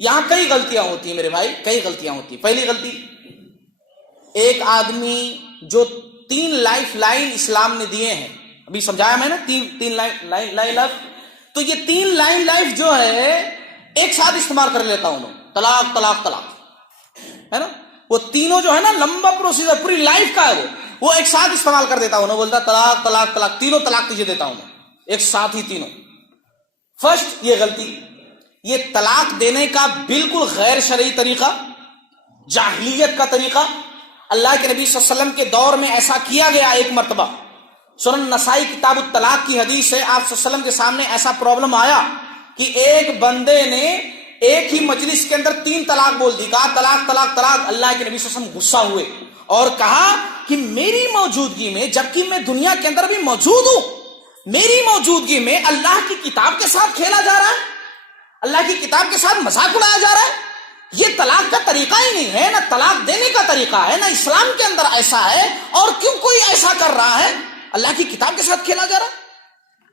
یہاں کئی غلطیاں ہوتی ہیں میرے بھائی، کئی غلطیاں ہوتی ہیں. پہلی غلطی، ایک آدمی جو 3 لائف لائن اسلام نے دیے ہیں، ابھی سمجھایا میں نے، تین لائن لائف، تو یہ 3 لائن لائف جو ہے ایک ساتھ استعمال کر لیتا ہوں میں. طلاق طلاق طلاق ہے نا، وہ تینوں جو ہے نا لمبا پروسیجر پوری لائف کا ہے، وہ ایک ساتھ استعمال کر دیتا ہوں نا. بولتا طلاق طلاق طلاق، تینوں طلاق تجھے دیتا ہوں میں ایک ساتھ ہی تینوں. فرسٹ یہ غلطی، یہ طلاق دینے کا بالکل غیر شرعی طریقہ، جاہلیت کا طریقہ. اللہ کے نبی صلی اللہ علیہ وسلم کے دور میں ایسا کیا گیا ایک مرتبہ. سنن نسائی کتاب الطلاق کی حدیث ہے، آپ صلی اللہ علیہ وسلم کے سامنے ایسا پرابلم آیا کہ ایک بندے نے ایک ہی مجلس کے اندر 3 طلاق بول دی، کہا طلاق طلاق طلاق. اللہ کے نبی صلی اللہ علیہ وسلم غصہ ہوئے اور کہا کہ میری موجودگی میں، جبکہ میں دنیا کے اندر بھی موجود ہوں، میری موجودگی میں اللہ کی کتاب کے ساتھ کھیلا جا رہا ہے، اللہ کی کتاب کے ساتھ مذاق اڑایا جا رہا ہے. یہ طلاق کا طریقہ ہی نہیں ہے، نہ طلاق دینے کا طریقہ ہے، نہ اسلام کے اندر ایسا ہے. اور کیوں کوئی ایسا کر رہا ہے؟ اللہ کی کتاب کے ساتھ کھیلا جا رہا ہے.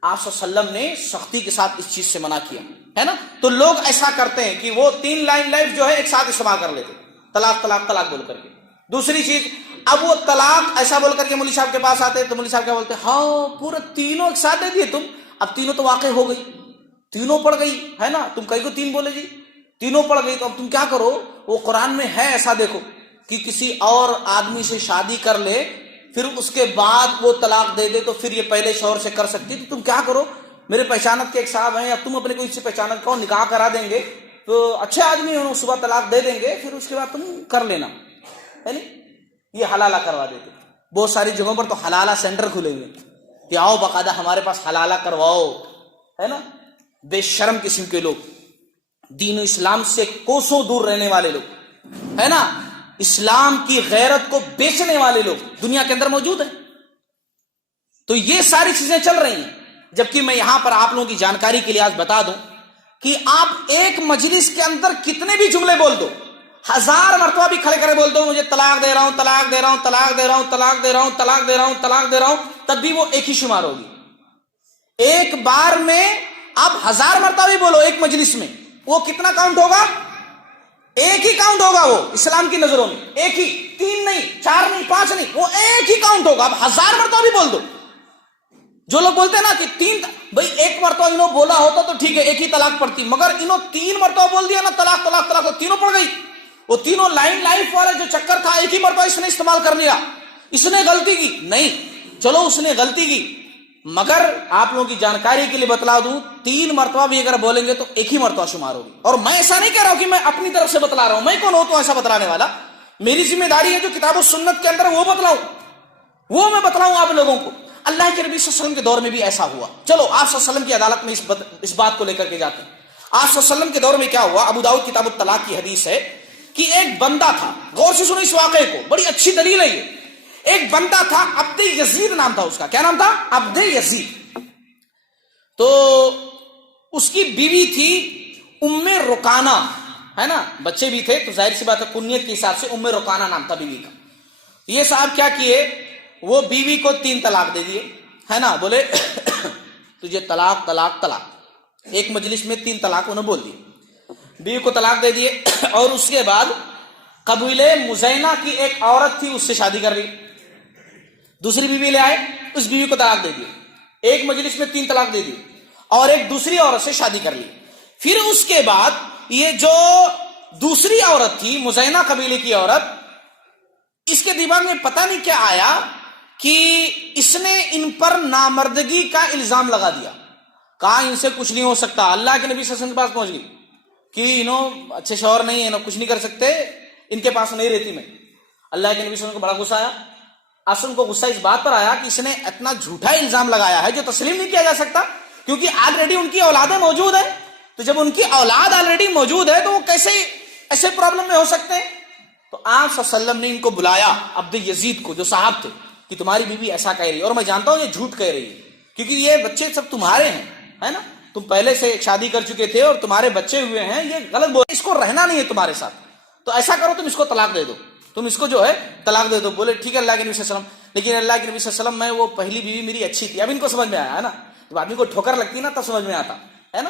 آپ صلی اللہ علیہ وسلم نے سختی کے ساتھ اس چیز سے منع کیا ہے نا. تو لوگ ایسا کرتے ہیں کہ وہ 3 لائن لائف جو ہے ایک ساتھ استعمال کر لیتے، طلاق طلاق طلاق بول کر کے. دوسری چیز، اب وہ طلاق ایسا بول کر کے مولوی صاحب کے پاس آتے تو مولوی صاحب کیا بولتے، ہاں پورے تینوں ایک ساتھ دے دیے تم. اب تینوں تو واقع ہو گئی، تینوں پڑ گئی ہے نا، تم کئی کو 3 بولے جی، تینوں پڑ گئی. تو اب تم کیا کرو، وہ قرآن میں ہے ایسا دیکھو کہ کسی اور آدمی سے شادی کر لے پھر اس کے بعد وہ طلاق دے دے تو پھر یہ پہلے شوہر سے کر سکتی. تو تم کیا کرو، میرے پہچانت کے ایک صاحب ہیں، یا تم اپنے کوئی سے پہچانت کا نکاح کرا دیں گے تو اچھے آدمی ہیں، صبح طلاق دے دیں گے، پھر اس کے بعد تم کر لینا، ہے نہیں. یہ حلالہ کروا دیتے. بہت ساری جگہوں پر تو حلالہ سینٹر کھلے ہوئے کہ آؤ باقاعدہ ہمارے پاس حلالہ کرواؤ، ہے نا. بے شرم قسم کے لوگ، دین و اسلام سے کوسوں دور رہنے والے لوگ، ہے نا، اسلام کی غیرت کو بیچنے والے لوگ دنیا کے اندر موجود ہیں. تو یہ ساری چیزیں چل رہی ہیں. جبکہ میں یہاں پر آپ لوگوں کی جانکاری کے لیے آج بتا دوں کہ آپ ایک مجلس کے اندر کتنے بھی جملے بول دو، 1000 مرتبہ بھی کھڑے کرے بول دو مجھے طلاق دے رہا ہوں طلاق دے رہا ہوں طلاق دے رہا ہوں طلاق دے رہا ہوں طلاق دے رہا ہوں طلاق دے رہا ہوں، تب بھی وہ ایک ہی شمار ہوگی. ایک بار میں آپ 1000 مرتبہ بھی بولو ایک مجلس میں، وہ کتنا کاؤنٹ ہوگا؟ ایک ہی کاؤنٹ ہوگا. وہ اسلام کی نظروں میں ایک ہی، 3 نہیں 4 نہیں 5 نہیں، وہ ایک ہی کاؤنٹ ہوگا. اب 1000 مرتبہ بھی بول دو. جو لوگ بولتے ہیں نا کہ 3، بھائی ایک مرتبہ انہوں بولا ہوتا تو ٹھیک ہے ایک ہی طلاق پڑتی، مگر انہوں 3 مرتبہ بول دیا نا طلاق طلاق طلاق، تو تینوں پڑ گئی. وہ تینوں لائن لائف والا جو چکر تھا ایک ہی مرتبہ اس نے استعمال کر لیا. اس نے غلطی کی نہیں، چلو اس نے غلطی کی، مگر آپ لوگوں کی جانکاری کے لیے بتلا دوں 3 مرتبہ بھی اگر بولیں گے تو ایک ہی مرتبہ شمار ہوگی. اور میں ایسا نہیں کہہ رہا ہوں کہ میں اپنی طرف سے بتلا رہا ہوں، میں کون ہوں تو ایسا بتلانے والا. میری ذمہ داری ہے جو کتاب و سنت کے اندر وہ بتلاؤں، وہ میں بتلاؤں آپ لوگوں کو. اللہ کے نبی صلی اللہ علیہ وسلم کے دور میں بھی ایسا ہوا. چلو آپ صلی اللہ علیہ وسلم کی عدالت میں اس بات کو لے کر کے جاتے ہیں. آپ صلی اللہ علیہ وسلم کے دور میں کیا ہوا؟ ابو داؤد کتاب الطلاق کی حدیث ہے کہ ایک بندہ تھا، غور سے سنو اس واقعے کو، بڑی اچھی دلیل ہے یہ. ایک بندہ تھا، عبد یزید نام تھا اس کا. کیا نام تھا؟ عبد یزید. تو اس کی بیوی تھی ام رکانہ، ہے نا، بچے بھی تھے تو ظاہر سی بات ہے کنیت کے حساب سے ام رکانہ نام تھا بیوی کا. یہ صاحب کیا کیے، وہ بیوی کو 3 طلاق دے دیے، ہے نا. بولے تجھے طلاق طلاق طلاق، ایک مجلس میں 3 طلاق انہوں بول دی. بیوی کو طلاق دے دیے اور اس کے بعد قبیلے مزینہ کی ایک عورت تھی، اس سے شادی کر لی. دوسری بیوی لے آئے، اس بیوی کو طلاق دے دی. ایک مجلس میں 3 طلاق دے دی اور ایک دوسری عورت سے شادی کر لی. پھر اس کے بعد یہ جو دوسری عورت تھی مزینہ قبیلے کی عورت، اس کے دماغ میں پتہ نہیں کیا آیا کہ اس نے ان پر نامردگی کا الزام لگا دیا. کہا ان سے کچھ نہیں ہو سکتا. اللہ کے نبی صلی اللہ علیہ وسلم کے پاس پہنچ گئی کہ انہوں اچھے شوہر نہیں ہیں، کچھ نہیں کر سکتے، ان کے پاس نہیں رہتی میں. اللہ کے نبی صلی اللہ علیہ وسلم کو بڑا غصہ آیا. اصل کو غصہ اس بات پر آیا کہ اس نے اتنا جھوٹا الزام لگایا ہے جو تسلیم نہیں کیا جا سکتا، کیونکہ آلریڈی ان کی اولادیں موجود ہیں. تو جب ان کی اولاد آلریڈی موجود ہے تو وہ کیسے ایسے پرابلم میں ہو سکتے ہیں. تو آپ صلی اللہ علیہ وسلم نے ان کو بلایا، عبد یزید کو جو صاحب تھے، کہ تمہاری بیوی ایسا کہہ رہی ہے اور میں جانتا ہوں یہ جھوٹ کہہ رہی ہے، کیونکہ یہ بچے سب تمہارے ہیں، ہے نا، تم پہلے سے شادی کر چکے تھے اور تمہارے بچے ہوئے ہیں، یہ غلط بول، اس کو رہنا نہیں ہے تمہارے ساتھ، تو ایسا کرو تم اس کو طلاق دے دو، تم اس کو جو ہے طلاق دے دو. بولے ٹھیک ہے اللہ کے نبی صلی اللہ علیہ وسلم. لیکن اللہ کے نبی صلی اللہ علیہ وسلم میں وہ پہلی بیوی میری اچھی تھی. اب ان کو سمجھ میں آیا ہے نا، جب آدمی کو ٹھوکر لگتی ہے نا تب سمجھ میں آتا ہے نا.